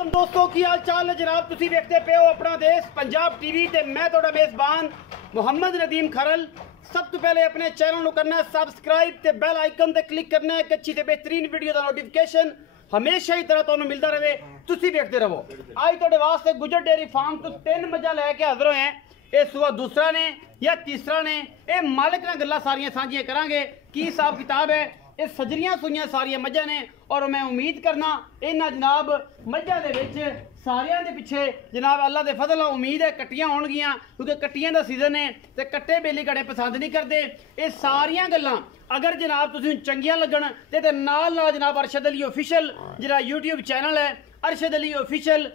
तुम दोस्तों की हाल चाल है जनाब। तुसी देखते पे हो अपना देश पंजाब टीवी ते मैं तोड़ा मेजबान मुहम्मद नदीम खरल। सब तो पहले अपने चैनल को करना है सब्सक्राइब ते बेल आइकन ते क्लिक करना है कि अच्छी ते बेहतरीन वीडियो का नोटिफिकेशन हमेशा ही तरह तुहानू मिलता रहे। तुसी देखते रहो। आज तोड़े वास्ते गुजर डेयरी फार्म तो 3 मजा लैके हाजिर होए हैं। ये सुबह दूसरा ने या तीसरा ने ये मालिक ने गल्लां सारियां सांझियां करांगे की हिसाब किताब है। ये सजरियां सुइयां सारियां मज्झां ने और मैं उम्मीद करना इन्हां जनाब मज्झां दे विच सारियां दे पिछे जनाब अल्लाह दे फजल उम्मीद है कट्टियां होणगियां क्योंकि कट्टियां दा सीजन है ते कट्टे बेली घड़े पसंद नहीं करते। ये सारियां गल्लां अगर जनाब तुसीं चंगियां लगन ते नाल नाल जनाब अरशद अली ऑफिशियल जिहड़ा यूट्यूब चैनल है अरशद अली ऑफिशियल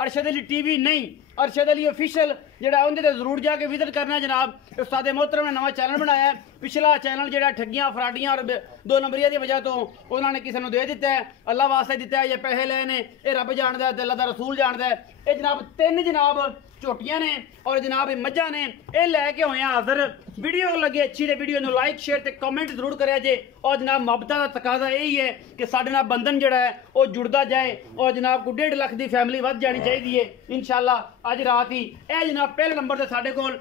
अरशद अली टीवी नहीं अरशद अली ऑफिशियल जेड़ा उनके जरूर जाके विजिट करना जनाब। उस्ताद मोहतरम ने नवा चैनल बनाया है। पिछला चैनल जेड़ा ठगियां फराडियां और 2 नंबरियां की वजह तो उन्होंने किसी ने दे दिता है, अल्लाह वास्ते दिता है, ये पैसे लए ने, ये रब जानदा है, अल्लाह दा रसूल जानदा है। ये जनाब 3 जनाब झोटियां ने और जनाब मज्झां ने ये लैके होए हाजिर। वीडियो लगे अच्छी तो वीडियो को लाइक शेयर ते कमेंट जरूर करें जे। और जनाब मुहब्बत का तकाजा यही है कि साडे नाल बंधन जिहड़ा है वो जुड़ता जाए और जनाब को 1.5 लाख की फैमिली वध जानी चाहिए है इंशाअल्लाह। अज रात ही यह जनाब पहले नंबर से साडे कोल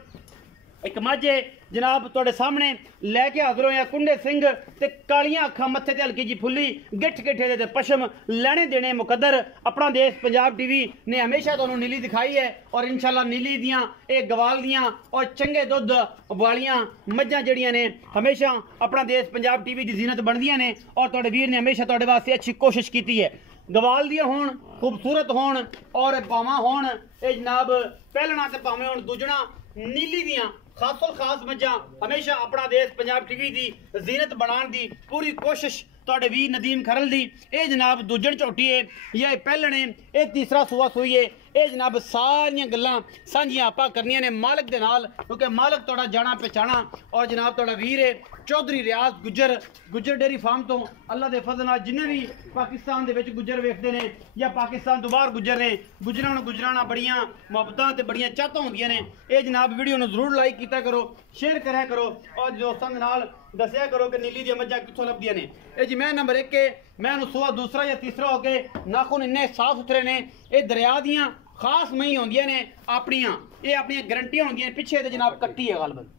एक मझ है जनाब तुहाडे सामने लैके हाजिर होए कुंडे सिंह ते कालियां अखां मत्थे ते हल्की जी फुल्ली गिठ गिठे ते पशम लैने देने मुकद्दर। अपना देश पंजाब टीवी ने हमेशा तुहानू नीली दिखाई है और इंशाअल्लाह नीली दियां एक गवाल दियां और चंगे दुध वालियां मज्झां जड़ियां ने हमेशा अपना देश पंजाब टीवी की जीनत बनदियां ने और तुहाडे वीर ने हमेशा तुहाडे वास्ते अच्छी कोशिश की है। गवाल दियां होण खूबसूरत होण और पावां होण ये जनाब पहलना ते पावें होण दूजना नीली दियां खासुल खास मज्झां हमेशा अपना देश पंजाब टीवी की जीनत बनाने की पूरी कोशिश तुहाडे वीर नदीम खरल दी। ये जनाब दूजन झोटी है या पहलने ये तीसरा सूआ सूई है। ये जनाब सारियां गल्लां सांझियां आपां करनियां ने मालिक दे नाल क्योंकि मालिक तुहाडा जाना पहचाना और जनाब तुहाडा वीर है चौधरी रियाज गुजर डेयरी फार्म तो अल्लाह दे फजल नाल जिन्ने भी पाकिस्तान दे विच गुजर वेखदे ने या पाकिस्तान तो बाहर गुजर ने गुजरां गुजराना बड़ियां मुहब्बतां ते बड़ियां चाहतां होंदियां ने। ये जनाब वीडियो नूं जरूर लाइक कीता करो शेयर करा करो और दोस्तां दे नाल दस्या करो कि नीली दी मज्झां कित्थों लभदियां ने। ये जी मैं नंबर 1 के मैं सुबह दूसरा या तीसरा हो के नाखून इन्ने साफ सुथरे ने। ये दरिया दियां खास मई होंदियां ने अपनियां ये अपनियां गारंटियां होंदियां ने। पिछे ते जनाब कट्टी है गालबन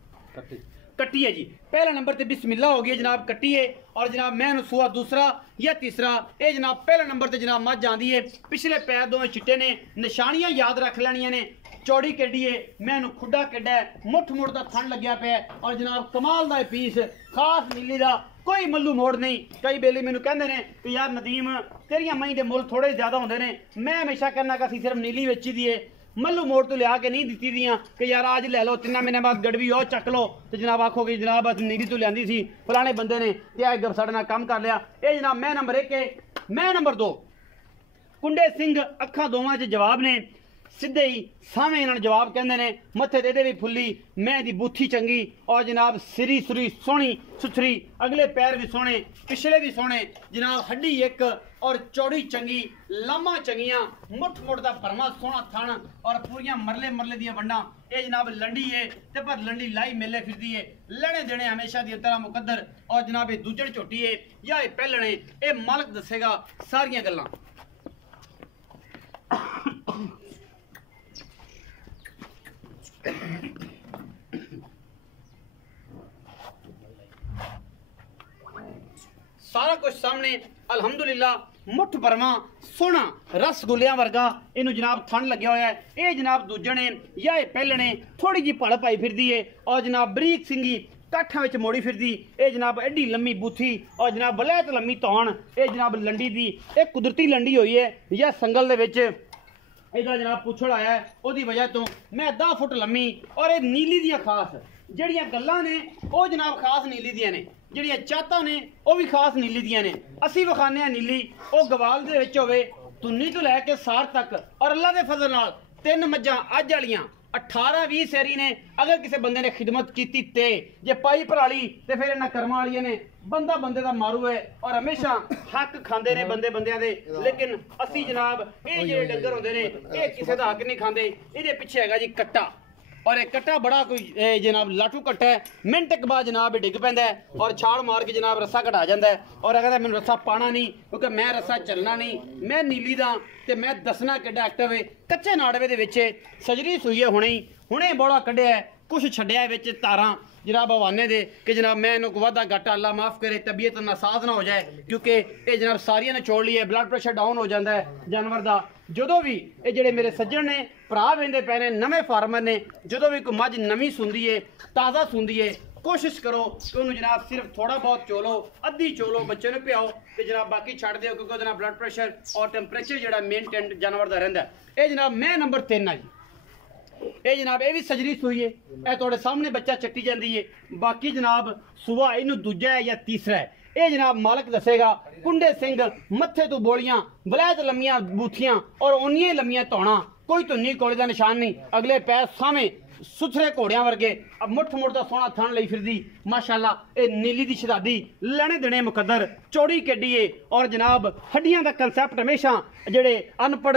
कट्टी है जी। पहला नंबर ते बिस्मिल्लाह हो गई जनाब कट्टी है और जनाब मैं सुबह दूसरा या तीसरा ये जनाब पहले नंबर ते जनाब मझ आंदी है। पिछले पैर दोवें चिट्टे ने निशानियां याद रख लेनियां ने। चौड़ी केडी है मैं खुड्डा केडा है मुठ मुठ का थन लग्या पे और जनाब कमाल का पीस खास नीली का कोई मल्लू मोड़ नहीं। कई बेली मैनू कहते हैं कि यार नदीम तेरियां मई के मुल थोड़े ज्यादा होंगे ने। मैं हमेशा कहना कि असीं सिर्फ नीली बेची दी है मल्लू मोड़ तो लिया के नहीं दी दियाँ कि यार आज ले लो 3 महीने बाद गड़वी और चक लो तो जनाब आखोगे जनाब नीली तो लियांदी सी फलाने बंदे ने क्या साढ़े नाल काम कर लिया। ये जनाब मैं नंबर 1 है मैं नंबर 2 कुंडे सिंह अखा दोवां च जवाब ने सीधे ही सावें इन्होंने जवाब कहते हैं मत्थे ते भी फुल्ली मैं दी बूथी चंगी और जनाब सिरी सुरी सोहनी सुथरी अगले पैर भी सोहने पिछले भी सोहने जनाब हड्डी एक और चौड़ी चंगी लामा चंगियां मुठ मुठ का भरमा सोहना थन और पूरियां मरले मरले दियां वंडा। ये जनाब लंडी है ते पर लंडी लाई मेले फिरदी है लड़े देने हमेशा दी तरह मुकद्दर और जनाब ये दूजड़ झोटी है या ये पहलने ये मालक दसेगा सारियां गल्लां। सारा कुछ सामने अल्हम्दुलिल्लाह मुठ भरमा सोहना रसगुल्लियां वर्गा इनू जनाब थन लग्या होया है। ये जनाब दूजण है या पहलने थोड़ी जी पड़ पाई फिरदी है और जनाब बरीक सिंगी काठा विच मोड़ी फिरदी। ये जनाब एडी लम्मी बूथी और जनाब बलैत लम्मी तौण ये जनाब लंडी दी एक कुदरती लंडी हुई है या संगल दे विच इहदा जनाब पुछड़ आया है ओदी वजह तो मैं 10 फुट लम्मी और ये नीली दियां खास जड़ियां गल्लां ने वो जनाब खास नीली दियां ने जड़ियां चाहतां ने वो भी खास नीली दियां ने। असी विखाने आ नीली वो गवाल दे विच होवे तुन्नी तो लैके सार तक और अल्लाह दे फजल नाल 3 मज्झां अज वालियां 18-20 सैरी ने अगर किसी बंदे ने खिदमत की ते जे पाई भराली तो फिर इन्हां कर्मां वालियां ने बंदा बंदे दा मारू है और हमेशा हक खांदे ने बंदे बंदियां दे। लेकिन असी जनाब ये जेडे डंगर होंदे ने ये किसी दा हक नहीं खांदे। इहदे पिछे हैगा जी कट्टा और एक कट्टा बड़ा कोई जनाब लाटू कट्टा है, मिनट के बाद जनाब डिग पैंदा है और छाल मार के जनाब रस्सा कटा जाता है और कहता मैंने रस्सा पाना नहीं क्योंकि मैं रस्सा चलना नहीं, मैं नीली दा ते मैं दसना किड्डा एक्टिव है। कच्चे नाड़वे दे विच सजरी सूई है, हुणे बड़ा कढ़िया है, कुछ छड्डिया विच तारां जनाब हवाने दे कि जनाब मैं इन्हूं वादा घाटा अल्लाह माफ़ करे, तबीयत नासाज ना हो जाए क्योंकि ये जनाब सारियां ने छोड़ लिया, ब्लड प्रेशर डाउन हो जाता है जानवर का। जो भी ये जेडे मेरे सज्जन ने भरा वेंदे पे ने नवे फार्मर ने, जो भी कोई मझ नवी सुंदी है ताज़ा सुंदी है, कोशिश करो कि उन्होंने जनाब सिर्फ थोड़ा बहुत चोलो, अद्धी चोलो बच्चे ने पियाओ तो जनाब बाकी छड़ दो क्योंकि जनाब ब्लड प्रेशर और टैंपरेचर जो मेनटेन जानवर का रहिंदा है। ये जनाब मैं नंबर 3 है जी, ये जनाब ये भी सजरी सूई है, ये तुहाडे सामने बच्चा चट्टी जाती है। बाकी जनाब सुबह इनू दूजा है या तीसरा है, ये जनाब मालक दसेगा। कुंडे सिंह मत्थे तो बोलियां, वलैत लम्मियां बूथियां और उन्नियां लम्मियां धौणा, कोई धुन्नी कोले का निशान नहीं, अगले पैर सामे सुथरे घोड़ियां वर्गे, अब मुठ मुठ का सोहना थन लई फिरदी माशाअल्लाह। ये नीली दी शरादी लैने देने मुकद्दर, चौड़ी केडी है और जनाब हड्डियां का कंसैप्ट हमेशा जेडे अनपढ़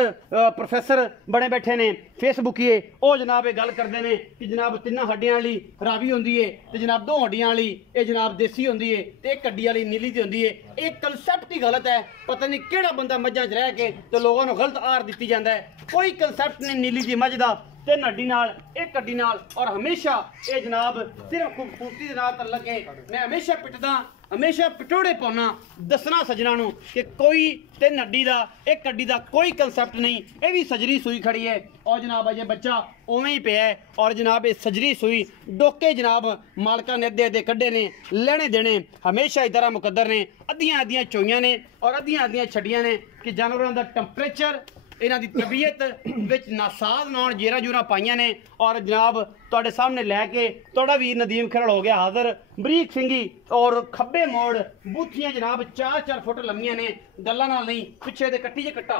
प्रोफैसर बने बैठे ने फेसबुकिए वो जनाब ये गल करते हैं कि जनाब 3 हड्डियां वाली रावी होंदी है तो जनाब 2 हड्डियां वाली ये जनाब देसी होंदी है ते एक हड्डी वाली नीली दी होंदी है। एक कंसैप्ट ही गलत है, पता नहीं केड़ा बंदा मझां च रह के तो लोगों को गलत आर दी जाता है। कोई कंसैप्ट नहीं नीली दी मझ दा 3 हड्डी नाल एक हड्डी नाल, और हमेशा ये जनाब सिर्फ खूबसूरती दे नाल तल्लक है। मैं हमेशा पिटदा, हमेशा पिटोड़े पाना दसना सजना नूं कि कोई 3 हड्डी दा एक हड्डी दा कोई कंसैप्ट नहीं। ये भी सजरी सूई खड़ी है और जनाब अजे बच्चा उवें ही पिया है और जनाब ये सजरी सूई डोके जनाब मालका ने अद्धे अद्धे कड्ढे ने, लेने देने हमेशा इस तरह मुकद्दर ने, अद्धियां अद्धियां चोइयां ने और अद्धियां अद्धियां छड्डियां ने कि जानवरों का टैंपरेचर इन्हां दी तबीयत विच नासाज नाल जेरा जूरा पाइयां ने। और जनाब तुहाडे सामने लैके तुहाडा वीर नदीम खरड़ हो गया हाज़र, बरीक सिंगी और खब्बे मोड़ बूथियां जनाब 4-4 फुट लम्मियां ने, गल्लां नाल नहीं, पिछे दे कट्टी जे कट्टा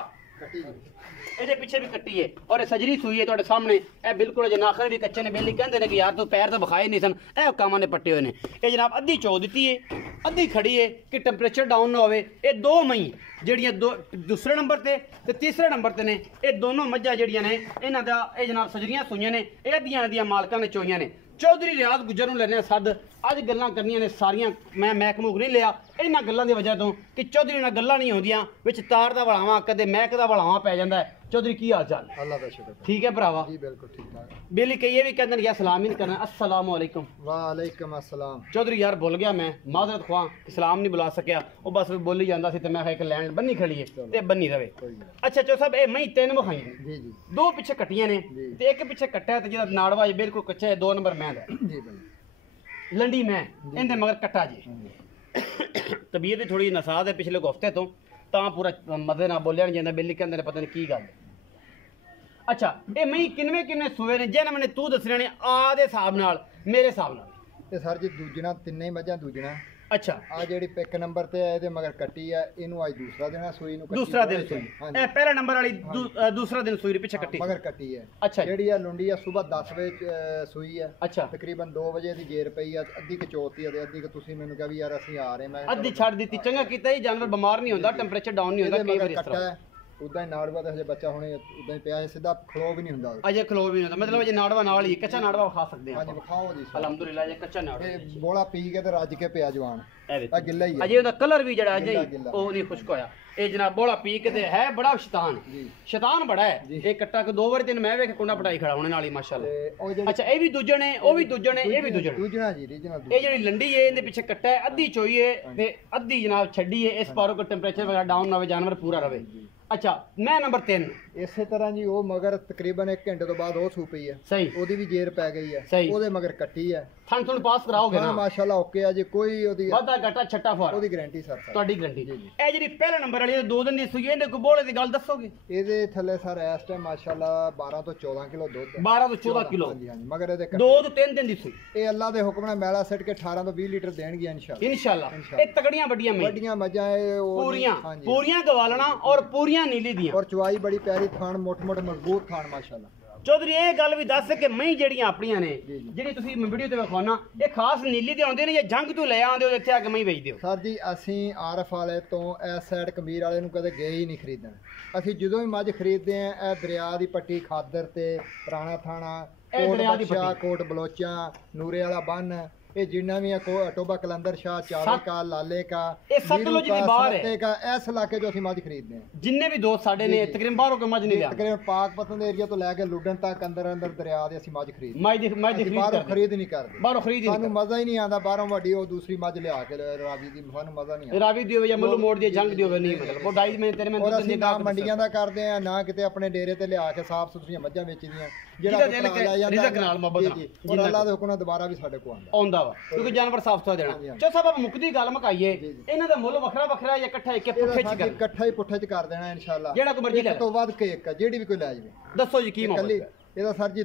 ये पिछे भी कट्टी है और सजरी सूई है तुहाडे सामने। ए बिल्कुल अजे नाखन भी कच्चे ने, बेली कहंदे ने कि यार तू पैर तो बखाए नहीं सन, ए कामां ने पट्टे हुए ने। ये जनाब अद्धी चो दी है, अद्धी खड़ी है कि टैंपरेचर डाउन ना होवे। ये 2 मई जड़ियाँ दूसरे नंबर ते तीसरे नंबर ते ने, ये दोनों मझां जड़ियां ने इन्हां दा ये जनाब सजरियां सूइयां ने, ये अद्धियां अद्धियां मालकां ने चोइयां ने। चौधरी रियाज गुज्जर नूं लैने सद, अज गल्लां करनियां ने सारियां, मैं महक मूक नहीं लिया इन्हां गल्लां दी वजह तो कि चौधरी नाल गल्लां नहीं होंदियां, विच तार दा वड़ावां कदे महक दा वड़ावां पै जांदा है। चौधरी की हाल चाल? अल्लाह दा शुक्र, ठीक है भरावा जी, बिल्कुल ठीक ठाक। बेली कई भी कहते हैं यार सलाम ही नहीं करना, अस्सलाम वालेकुम। वालेकुम अस्सलाम। चौधरी यार भुल गया मैं, माजरत ख्वां, सलाम नहीं बुला सकिया, वो बस बोली जाता सी ते मैं एक लैंड बन्नी खड़ी है ते बन्नी रवे। अच्छा चो साहब, ये मई 3 विखाई जी जी, 2 पिछे कट्टियां ने ते एक पिछे कट्टा है ते जेदा नाड़वा बिल्कुल कच्चा है, 2 नंबर मैं दा जी लंडी मैं इनदे मगर कट्टा जी। तबीयत थोड़ी नसाज है पिछले हफ्ते तो पूरा मदे ना बोलिया नहीं जाता, बेली कहते पता नहीं की गल। अच्छा ये मई किनवे सूए ने जिन्हें मैंने तू दसने ने आ दे हिसाब नाल मेरे हिसाब नाल? ये सर जी दूजना, 3 मझां दूजना। अच्छा आ जेड़ी पिक नंबर ते है इहदे मगर कट्टी है, इनू आज दूसरा दिन है सूई नू, दूसरा दिन सूई ए पहला नंबर वाली दूसरा दिन सूई पीछे कट्टी मगर कट्टी है। अच्छा जेड़ी है लुंडी है सुबह 10 बजे सूई है। अच्छा तकरीबन 2 बजे दी जेर पई है, अद्धी क चौथी है, अद्धी क तुसीं मैनू कहा भी यार ਅਸੀਂ आ रहे, मैं अद्धी छड़ दी। चंगा कीता जी, जानवर बीमार नहीं होंदा, टेंपरेचर डाउन नहीं होंदा, कई बार इस तरह उदा ही नाड़वा ते हजे बच्चा हुणे उदा ही पिया है, सीधा खलो भी नहीं हुंदा, अजे खलो भी नहीं होंदा, मतलब अजे नाड़वा नाल ही कच्चा नाड़वा खा सकते हैं। हां जी विखाओ जी, अल्हम्दुलिल्लाह ये कच्चा नाड़वा ये बोला पी के ते रज के पिया जवान, आ गिल्ला ही है अजे ओदा कलर भी जड़ा अजे ओ नहीं खुश्क होया। ये जनाब बोला पी के ते है बड़ा शैतान बड़ा है। ये कट्टा को 2 बार 3 मैं वेख कुंडा पटाई खड़ा होने वाली माशाल्लाह। अच्छा ये भी दूजण है, ओ भी दूजण है, ये भी दूजण दूजना जी रीजनल। ये जेडी लंडी है इनके पीछे कट्टा है, अद्धी चोई है ते अद्धी जनाब छड्डी है, इस पारो को टेंपरेचर वगैरह डाउन ना होवे, जानवर पूरा रहे। अच्छा मैं नंबर 3 इसे तरह जी वो मगर तकरीबन 1 घंटे तो बाद वो सू पई है, सही ओदी भी जेर पै गई है, सही ओदे मगर कट्टी है। थन थन पास कराओगे ना माशाल्लाह ओके है जी, कोई ओदी वादा घाटा छट्टा फर ओदी गारंटी सर ਤੁਹਾਡੀ गारंटी। ए जेडी पहले नंबर वाली 2 दिन दी सुई ਇਹਦੇ ਕੋਈ ਬੋਲੇ ਦੀ ਗੱਲ ਦੱਸੋਗੇ? ਇਹਦੇ ਥੱਲੇ ਸਰ ਇਸ ਟਾਈਮ ਮਾਸ਼ਾਅੱਲਾ 12 ਤੋਂ 14 ਕਿਲੋ ਦੁੱਧ ਹੈ, 12 ਤੋਂ 14 ਕਿਲੋ ਹਾਂਜੀ ਹਾਂਜੀ, ਮਗਰ ਇਹਦੇ 2 ਤੋਂ 3 ਦਿਨ ਦੀ ਸੁਈ ਇਹ ਅੱਲਾ ਦੇ ਹੁਕਮ ਨਾਲ ਮੈਲਾ ਸੱਟ ਕੇ 18 ਤੋਂ 20 ਲੀਟਰ ਦੇਣਗੇ इंशाल्लाह। ਇਹ ਤਗੜੀਆਂ ਵੱਡੀਆਂ ਮੈਂ ਵੱਡੀਆਂ ਮੱਝਾਂ ਇਹ ਪੂਰੀਆਂ ਪੂਰੀਆਂ ਗਵਾਲਣਾ और पूरियां नीली ਦੀਆਂ, और चवाई बड़ी प्यारी, थान मोट मोट मजबूत थान माशाल्लाह। ਚੌਧਰੀ ਇਹ ਗੱਲ ਵੀ ਦੱਸ ਕਿ ਮਹੀਂ ਜਿਹੜੀਆਂ ਆਪਣੀਆਂ ਨੇ ਜਿਹੜੀ ਤੁਸੀਂ ਵੀਡੀਓ ਤੇ ਵਿਖਾਉਣਾ ਇਹ ਖਾਸ ਨੀਲੀ ਤੇ ਆਉਂਦੇ ਨੇ ਜਾਂ ਜੰਗ ਤੋਂ ਲੈ ਆਉਂਦੇ ਹੋ ਇੱਥੇ ਆ ਕੇ ਮਹੀਂ ਵੇਚਦੇ ਹੋ? ਸਰ ਜੀ ਅਸੀਂ ਆਰਫ ਵਾਲੇ ਤੋਂ ਇਸ ਸਾਈਡ ਕਬੀਰ ਵਾਲੇ ਨੂੰ ਕਦੇ ਗਏ ਹੀ ਨਹੀਂ ਖਰੀਦਣ। ਅਸੀਂ ਜਦੋਂ ਵੀ ਮੱਝ ਖਰੀਦਦੇ ਆ ਇਹ ਦਰਿਆ ਦੀ ਪੱਟੀ ਖਾਦਰ ਤੇ ਪੁਰਾਣਾ ਥਾਣਾ ਕੋਟ ਬਲੋਚਾਂ ਨੂਰੇ ਵਾਲਾ ਬੰਨ ਇਹ ਜਿੰਨਾ ਵੀ ਟੋਬਾ ਕਲੰਦਰ ਸ਼ਾਹ ਚਾਵਲ ਕਾ ਲਾਲੇ ਕਾ ਇਹ ਸਤਲੁਜ ਦੀ ਬਾਹਰ ਹੈ ਇਸ ਇਲਾਕੇ ਜੋ ਅਸੀਂ ਮੱਝ ਖਰੀਦਦੇ ਆ। ਜਿੰਨੇ ਵੀ ਦੋਸਤ ਸਾਡੇ ਨੇ ਤਕਰੀਬਨ ਬਾਹਰੋਂ ਕੋਈ ਮੱਝ ਨਹੀਂ ਲਿਆ, ਤਕਰੀਬਨ ਪਾਕਪਤਨ ਦੇ ਏਰੀਆ ਤੋਂ ਲੈ ਕੇ ਲੁੱਡਨ ਤੱਕ ਅੰਦਰ ਦਰਿਆ ਦੇ ਅਸੀਂ ਮੱਝ ਖਰੀਦਦੇ। ਮੱਝ ਬਾਹਰੋਂ ਖਰੀਦ ਨਹੀਂ ਕਰਦੇ, ਬਾਹਰੋਂ ਖਰੀਦ ਸਾਨੂੰ ਮਜ਼ਾ ਹੀ ਨਹੀਂ ਆਉਂਦਾ। ਬਾਹਰੋਂ ਵੱਡੀ ਉਹ ਦੂਸਰੀ ਮੱਝ ਲਿਆ ਕੇ ਰਾਵੀ ਦੀ ਸਾਨੂੰ ਮਜ਼ਾ ਨਹੀਂ ਆਉਂਦਾ। ਰਾਵੀ ਦੀ ਹੋਵੇ ਜਾਂ ਮੱਲੂ ਮੋੜ ਦੀ ਜੰਗ ਦੀ ਹੋਵੇ ਨਹੀਂ ਮਤਲਬ ਉਹ 2.5 ਮਹੀਨੇ 3 ਮਹੀਨੇ ਅਸੀਂ ਨਾ ਮੰਡੀਆਂ ਦਾ ਕਰਦੇ ਆ ਨਾ ਕਿਤੇ ਆਪਣੇ ਡੇਰੇ ਤੇ ਲਿਆ ਕੇ ਸਾਫ ਸੁਥਰੀਆਂ ਮੱਝਾਂ ਵੇਚਦੀਆਂ। ਜਿਹੜਾ ਰਿਜ਼ਕ ਨਾਲ ਮੁਹੱਬਤ ਨਾਲ ਅੱਲਾਹ ਦੇ ਹੁਕਮ ਨਾਲ ਦੁਬਾਰਾ ਵੀ ਸਾਡੇ ਕੋਲ ਆਉਂਦਾ ਵਾ ਕਿਉਂਕਿ ਜਾਨਵਰ ਸਾਫ ਸੁਥਰਾ ਦੇਣਾ। ਚੋ ਸਾਹਿਬ ਆਪਾਂ ਮੁੱਕਦੀ ਗੱਲ ਮੁਕਾਈਏ ਇਹਨਾਂ ਦਾ ਮੁੱਲ ਵੱਖਰਾ ਵੱਖਰਾ ਜਾਂ ਇਕੱਠਾ ਇੱਕ ਪੁੱਠੇ ਚ ਕਰ ਇਕੱਠਾ ਹੀ ਪੁੱਠੇ ਚ ਕਰ ਦੇਣਾ ਇਨਸ਼ਾਅੱਲਾ। ਜਿਹੜਾ ਕੋਈ ਮਰਜ਼ੀ ਲੈ ਤੋਂ ਵੱਧ ਕੇ ਇੱਕ ਜਿਹੜੀ ਵੀ ਕੋਈ ਲੈ ਜਾਵੇ। ਦੱਸੋ ਜੀ ਕੀ ਮੁੱਲ ਇਹਦਾ ਸਰ ਜੀ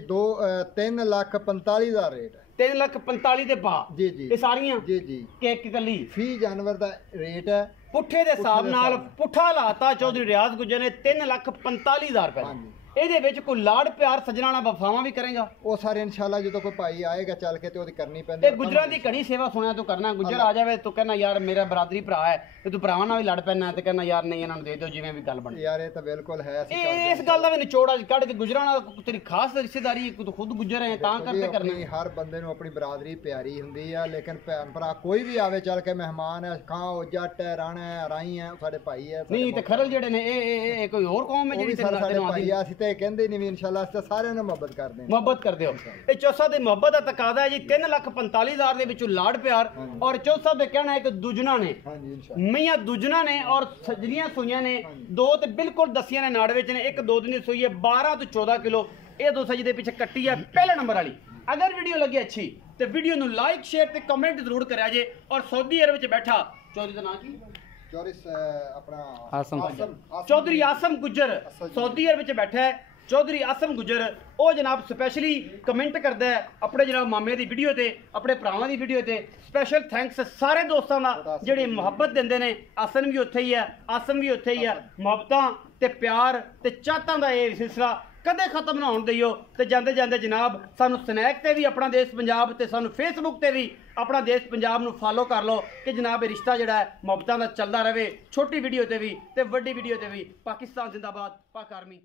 3,45,000 ਰੇਟ ਹੈ। 3,45,000 ਦੇ ਪਾ ਜੀ ਜੀ ਇਹ ਸਾਰੀਆਂ ਜੀ ਜੀ ਕਿ ਇੱਕ ਕੱਲੀ ਫੀ ਜਾਨਵਰ ਦਾ ਰੇਟ ਹੈ ਪੁੱਠੇ ਦੇ ਹਿਸਾਬ ਨਾਲ ਪੁੱਠਾ ਲਾਤਾ ਚੌਧਰੀ ਰਿਆਜ਼ ਗੁੱਜਰ ਨੇ 3,45,000 ਰੁਪਏ। ਇਹਦੇ ਵਿੱਚ ਕੋਈ ਲਾੜ ਪਿਆਰ ਸੱਜਣਾ ਨਾਲ ਵਫਾਵਾਂ ਵੀ ਕਰੇਗਾ ਉਹ ਸਾਰੇ ਇਨਸ਼ਾਅੱਲਾ ਜਦੋਂ ਕੋਈ ਭਾਈ ਆਏਗਾ ਚੱਲ ਕੇ ਤੇ ਉਹਦੀ ਕਰਨੀ ਪੈਂਦੀ। ਤੇ ਗੁਜਰਾਂ ਦੀ ਘੜੀ ਸੇਵਾ ਸੁਣਿਆ ਤੂੰ ਕਰਨਾ ਗੁਜਰ ਆ ਜਾਵੇ ਤੂੰ ਕਹਿੰਦਾ ਯਾਰ ਮੇਰਾ ਬਰਾਦਰੀ ਭਰਾ ਹੈ ਤੇ ਤੂੰ ਭਰਾਵਾਂ ਨਾਲ ਵੀ ਲੜ ਪੈਣਾ ਤੇ ਕਹਿੰਦਾ ਯਾਰ ਨਹੀਂ ਇਹਨਾਂ ਨੂੰ ਦੇ ਦਿਓ ਜਿਵੇਂ ਵੀ ਗੱਲ ਬਣੇ। ਯਾਰ ਇਹ ਤਾਂ ਬਿਲਕੁਲ ਹੈ। ਇਸ ਗੱਲ ਦਾ ਵੀ ਨਿਚੋੜ ਅੱਜ ਕੱਢ ਕੇ ਗੁਜਰਾਂ ਨਾਲ ਤੇਰੀ ਖਾਸ ਰਿਸ਼ਤੇਦਾਰੀ ਤੂੰ ਖੁਦ ਗੁਜਰ ਹੈ ਤਾਂ ਕਰਕੇ ਕਰਨੀ। ਹਰ ਬੰਦੇ ਨੂੰ ਆਪਣੀ ਬਰਾਦਰੀ ਪਿਆਰੀ ਹੁੰਦੀ ਆ ਲੇਕਿਨ ਭੈਣ ਭਰਾ ਕੋਈ ਵੀ ਆਵੇ ਚੱਲ ਕੇ ਮਹਿਮਾਨ ਹੈ ਖਾਓ ਜੱਟ ਹੈ ਰਾਣਾ ਹੈ ਰਾਈ ਹੈ ਸਾਡੇ ਭਾਈ ਹੈ। ਨਹੀਂ ਤੇ ਖਰਲ ਜਿਹੜੇ ਨੇ ਇਹ ਕੋਈ ਹੋਰ ਕੌਮ ਹੈ ਜਿਹੜੀ ਸਾਡੇ ਭਾਈ ਆ। ਅਸੀਂ ਤੇ ਕਹਿੰਦੇ ਨਹੀਂ ਵੀ ਸਾਰਿਆਂ ਨਾਲ ਮੁਹੱਬਤ ਕਰਦੇ ਹਾਂ। ਮੁਹੱਬਤ ਕਰਦੇ ਹੋ। ਇਹ ਚੌਸਾ ਦੀ ਮੁਹੱਬਤ ਦਾ ਤਕਾਜ਼ਾ ਹੈ ਜੀ 3,45,000 ਦੇ ਵਿੱਚੋਂ ਲਾੜ ਪਿਆਰ ਔਰ ਚੌਸਾ ਦੇ ਕਹਿਣਾ ਹੈ ਕਿ ਦੁਜਣਾ ਨੇ ਮਈਆਂ ਦੁਜਣਾ ਨੇ ਔਰ ਸਜਰੀਆਂ ਸੂਈਆਂ ਨੇ ਦੋ ਤੇ ਬਿਲਕੁਲ ਦਸੀਆਂ ਨੇ ਨਾੜ ਵਿੱਚ ਨੇ। ਇੱਕ 2 ਦਿਨ ਦੀ ਸੂਈ ਹੈ 12 ਤੋਂ 14 ਕਿਲੋ। ਇਹ ਦੋ ਸਜ ਦੇ ਪਿੱਛੇ ਕੱਟੀ ਹੈ ਪਹਿਲੇ ਨੰਬਰ ਵਾਲੀ। ਅਗਰ ਵੀਡੀਓ ਲੱਗੀ ਅੱਛੀ ਤੇ ਵੀਡੀਓ ਨੂੰ ਲਾਈਕ ਸ਼ੇਅਰ ਤੇ ਕਮੈਂਟ ਜ਼ਰੂਰ ਕਰਿਆ ਜੇ। ਔਰ ਸਾਊਦੀ ਅਰਬ ਵਿੱਚ ਬੈਠਾ ਚੌਧਰੀ ਦਾ ਨਾਮ ਕੀ Chaudhary awesome Gujjar Saudi Arab ਵਿੱਚ ਬੈਠਾ ਹੈ। ਚੌਧਰੀ ਆਸਮ ਗੁੱਜਰ ਉਹ ਜਨਾਬ ਸਪੈਸ਼ਲੀ ਕਮੈਂਟ ਕਰਦਾ ਹੈ ਆਪਣੇ ਜਨਾਬ ਮਾਮੇ ਦੀ ਵੀਡੀਓ ਤੇ ਆਪਣੇ ਭਰਾਵਾਂ ਦੀ ਵੀਡੀਓ ਤੇ। ਸਪੈਸ਼ਲ ਥੈਂਕਸ ਸਾਰੇ ਦੋਸਤਾਂ ਦਾ ਜਿਹੜੇ ਮੁਹੱਬਤ ਦਿੰਦੇ ਨੇ। ਆਸਮ ਵੀ ਉੱਥੇ ਹੀ ਹੈ, ਆਸਮ ਵੀ ਉੱਥੇ ਹੀ ਹੈ। ਮੁਹੱਬਤਾਂ ਤੇ ਪਿਆਰ ਤੇ ਚਾਹਤਾਂ ਦਾ ਇਹ ਸਿਲਸਿਲਾ ਕਦੇ ਖਤਮ ਨਾ ਹੋਣ ਦਈਓ। ਤੇ ਜਾਂਦੇ ਜਾਂਦੇ ਜਨਾਬ ਸਾਨੂੰ ਸਨੈਕ ਤੇ ਵੀ ਆਪਣਾ ਦੇਸ਼ ਪੰਜਾਬ ਤੇ ਸਾਨੂੰ ਫੇਸਬੁੱਕ ਤੇ ਵੀ ਆਪਣਾ ਦੇਸ਼ ਪੰਜਾਬ ਨੂੰ ਫਾਲੋ ਕਰ ਲਓ ਕਿ ਜਨਾਬ ਇਹ ਰਿਸ਼ਤਾ ਜਿਹੜਾ ਹੈ ਮੁਹੱਬਤਾਂ ਦਾ ਚੱਲਦਾ ਰਹੇ। ਛੋਟੀ ਵੀਡੀਓ ਤੇ ਵੀ ਤੇ ਵੱਡੀ ਵੀਡੀਓ ਤੇ ਵੀ। ਪਾਕਿਸਤਾਨ ਜ਼ਿੰਦਾਬਾਦ, ਪਾਕ ਆਰਮੀ।